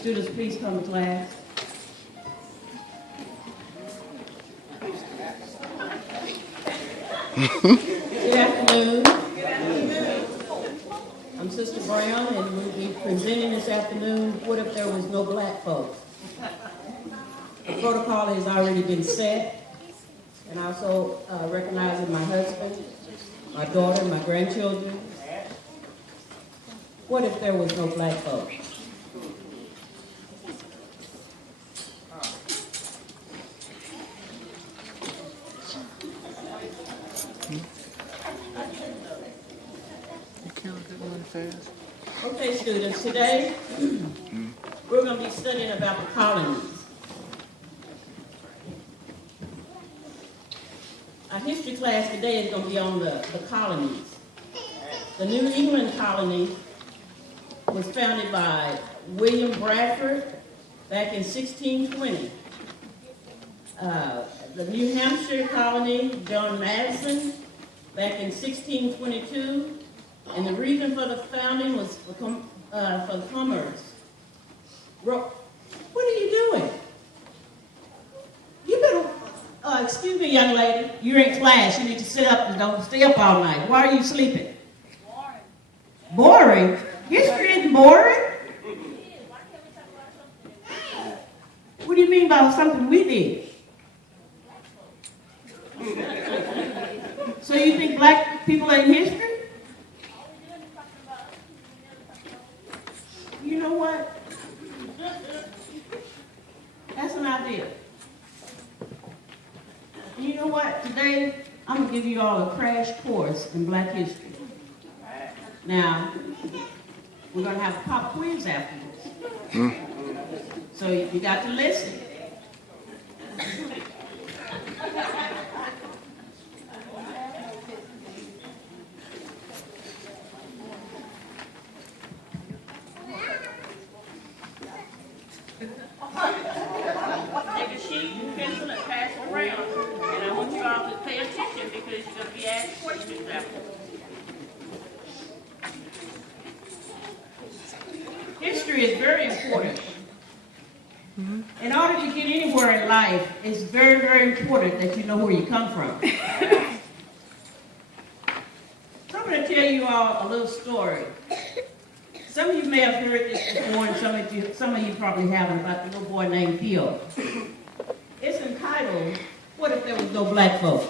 students please come to class? Good afternoon. I'm Sister Brown, and we'll be presenting this afternoon, What If There Was No Black Folks? The protocol has already been set, and I also recognizing my husband, my daughter, my grandchildren. What if there was no black folks? Okay, students, today we're going to be studying about the colonies. Our history class today is going to be on the colonies. The New England colony was founded by William Bradford back in 1620. The New Hampshire colony, John Madison, back in 1622. And the reason for the founding was for commerce. What are you doing? You better, excuse me, young lady, you're in class. You need to sit up and don't stay up all night. Why are you sleeping? Boring? History isn't boring. What do you mean by something we did? So you think black people ain't history? You know what? That's an idea. And you know what? Today, I'm going to give you all a crash course in black history. Now, we're going to have a pop quiz afterwards. So you got to listen. Take a sheet and pencil and pass it around. And I want you all to pay attention because you're going to be asked questions afterwards. History is very important. In order to get anywhere in life, it's very, very important that you know where you come from. So I'm going to tell you all a little story. Some of you may have heard this before, and some of you probably haven't, about the little boy named Theo. It's entitled, What If There Was No Black Folk?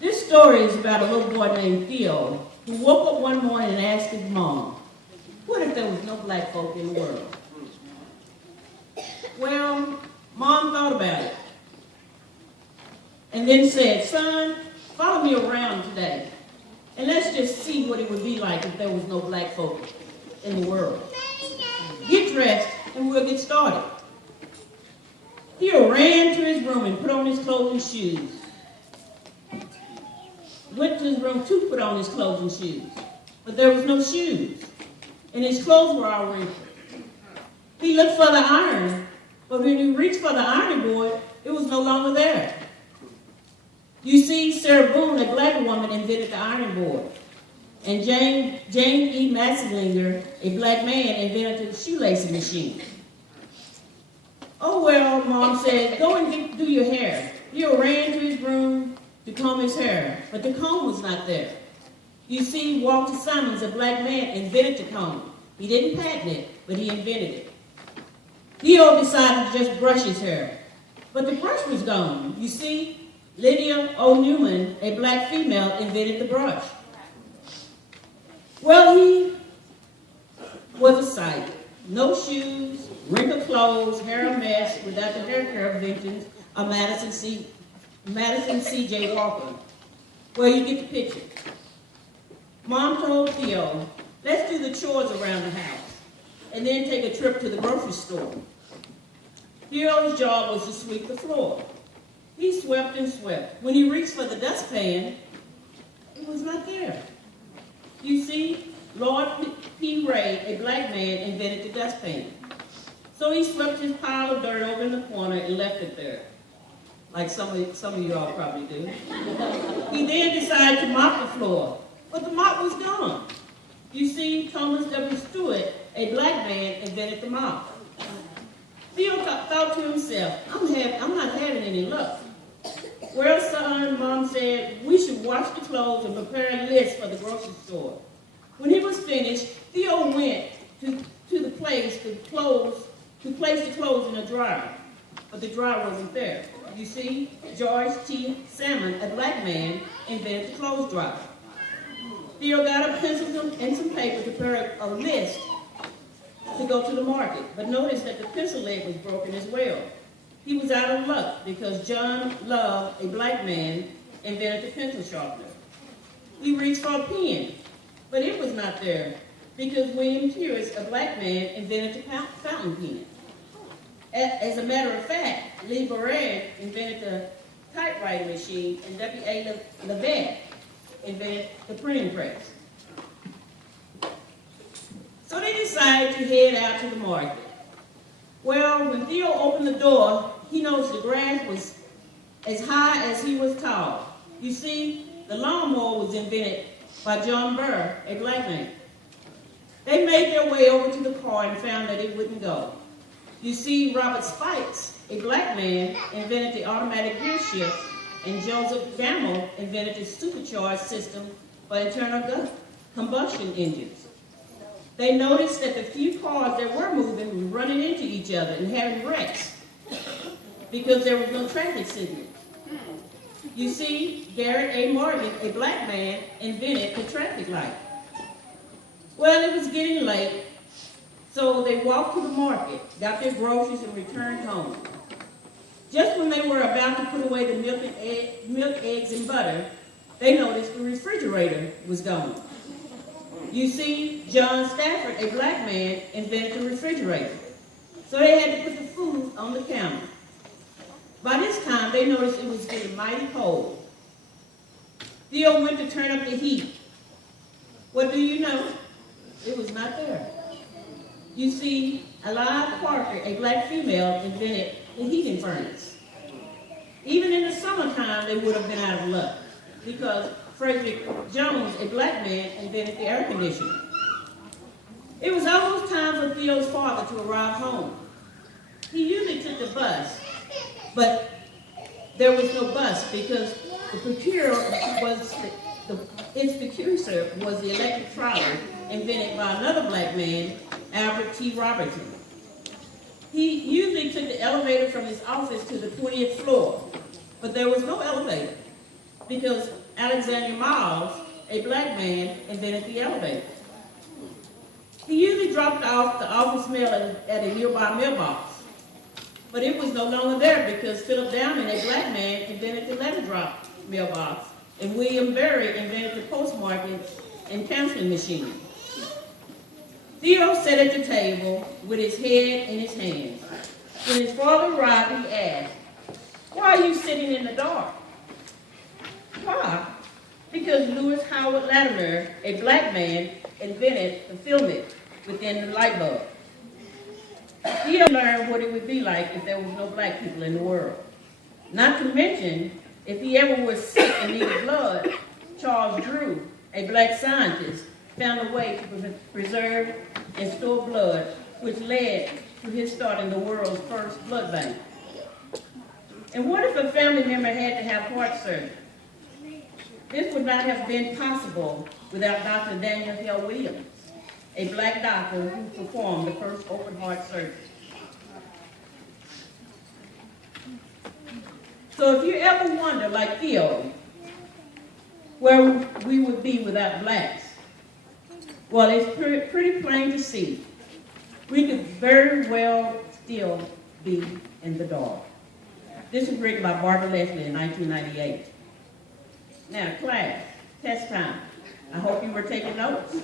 This story is about a little boy named Theo who woke up one morning and asked his mom, what if there was no black folk in the world? Well, Mom thought about it and then said, son, follow me around today. And let's just see what it would be like if there was no black folk in the world. Get dressed and we'll get started. Theo ran to his room and put on his clothes and shoes. Went to his room to put on his clothes and shoes. But there was no shoes. And his clothes were all wrinkled. He looked for the iron, but when he reached for the ironing board, it was no longer there. You see, Sarah Boone, a black woman, invented the ironing board. And Jane E. Masslinger, a black man, invented the shoelacing machine. Oh, well, Mom said, go and do your hair. Theo ran to his room to comb his hair, but the comb was not there. You see, Walter Simmons, a black man, invented the comb. He didn't patent it, but he invented it. Theo decided to just brush his hair, but the brush was gone. You see, Lydia O. Newman, a black female, invented the brush. Well, he was a sight. No shoes, wrinkled clothes, hair a mess, without the hair care inventions of Madison C.J. Walker. Well, you get the picture. Mom told Theo, let's do the chores around the house, and then take a trip to the grocery store. Theo's job was to sweep the floor. He swept and swept. When he reached for the dustpan, it was not there. You see, Lord P. Ray, a black man, invented the dustpan. So he swept his pile of dirt over in the corner and left it there, like some of you all probably do. He then decided to mop the floor, but the mop was gone. You see, Thomas W. Stewart a black man, invented the mop. Theo thought to himself, I'm not having any luck. Well, son, Mom said, we should wash the clothes and prepare a list for the grocery store. When he was finished, Theo went to the place to place the clothes in a dryer, but the dryer wasn't there. You see, George T. Salmon, a black man, invented the clothes dryer. Theo got a pencil and some paper to prepare a list to go to the market, but noticed that the pencil leg was broken as well. He was out of luck because John Love, a black man, invented the pencil sharpener. He reached for a pen, but it was not there because William Pierce, a black man, invented the fountain pen. As a matter of fact, Lee Barrett invented the typewriting machine, and W.A. Levesque invented the printing press. So they decided to head out to the market. Well, when Theo opened the door, he noticed the grass was as high as he was tall. You see, the lawnmower was invented by John Burr, a black man. They made their way over to the car and found that it wouldn't go. You see, Robert Spikes, a black man, invented the automatic gear shift, and Joseph Gamble invented the supercharged system for internal combustion engines. They noticed that the few cars that were moving were running into each other and having wrecks because there was no traffic signal. You see, Garrett A. Morgan, a black man, invented the traffic light. Well, it was getting late, so they walked to the market, got their groceries, and returned home. Just when they were about to put away the milk, eggs, and butter, they noticed the refrigerator was gone. You see, John Stafford, a black man, invented the refrigerator. So they had to put the food on the counter. By this time, they noticed it was getting mighty cold. Theo went to turn up the heat. What do you know? It was not there. You see, Eliza Parker, a black female, invented the heating furnace. Even in the summertime, they would have been out of luck because Frederick Jones, a black man, invented the air conditioner. It was almost time for Theo's father to arrive home. He usually took the bus, but there was no bus because the precursor was the electric trolley invented by another black man, Albert T. Robertson. He usually took the elevator from his office to the 20th floor, but there was no elevator because Alexander Miles, a black man, invented the elevator. He usually dropped off the office mail at a nearby mailbox, but it was no longer there because Philip Downing, a black man, invented the letter drop mailbox, and William Berry invented the postmarking and counseling machine. Theo sat at the table with his head in his hands. When his father arrived, he asked, "Why are you sitting in the dark?" Why? Because Lewis Howard Latimer, a black man, invented the filament within the light bulb. Theo learned what it would be like if there was no black people in the world. Not to mention, if he ever was sick and needed blood, Charles Drew, a black scientist, found a way to preserve and store blood, which led to his starting the world's first blood bank. And what if a family member had to have heart surgery? This would not have been possible without Dr. Daniel Hill Williams, a black doctor who performed the first open heart surgery. So if you ever wonder, like Theo, where we would be without blacks, well, it's pretty plain to see. We could very well still be in the dark. This was written by Barbara Leslie in 1998. Now, class, test time. I hope you were taking notes.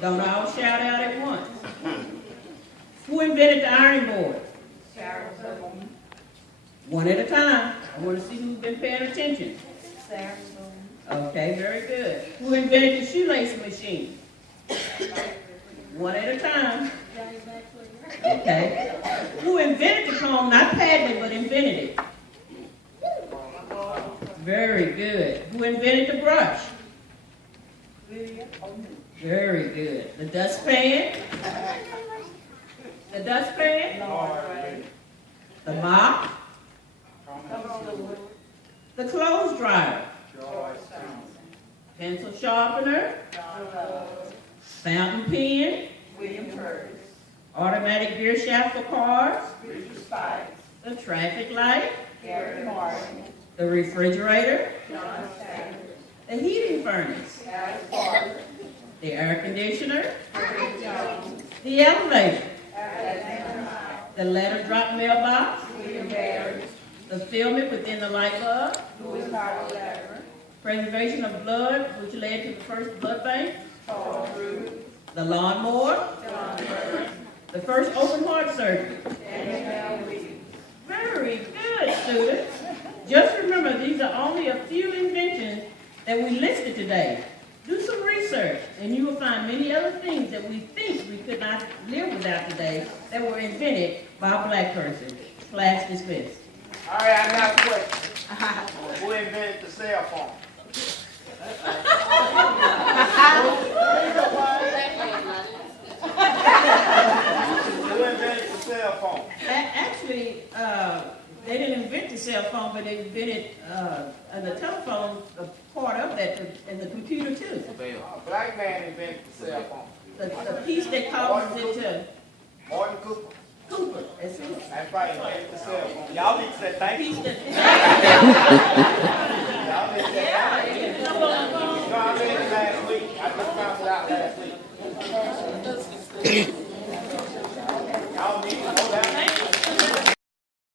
Don't all shout out at once. Who invented the iron board? One at a time. I want to see who's been paying attention. Okay, very good. Who invented the shoelace machine? One at a time. Okay. Who invented the comb? Not patented, but invented it. Very good. Who invented the brush? Very good. The dustpan. The dustpan. The mop. The clothes dryer. Pencil sharpener. Fountain pen. Automatic gear shaft for cars. The traffic light. The refrigerator. The heating furnace. The air conditioner. The elevator. The letter drop mailbox. The filament within the light bulb. Preservation of blood, which led to the first blood bank. The lawnmower. The first open heart surgery. Very good, students. Just remember, these are only a few inventions that we listed today. Do some research, and you will find many other things that we think we could not live without today that were invented by a black person. Class dismissed. All right, I got a question. Who invented the cell phone? Who invented the cell phone? Actually, they didn't invent the cell phone, but they invented the telephone, a part of that, and the computer too. A black man invented the cell phone. The piece that causes it to Martin Cooper. Cooper. That's it. That's right, invented the cell phone. Y'all need to say thank you. Piece that. Y'all need to say thank you. Yeah, number one phone. No, I made it last week. I just found it out last week.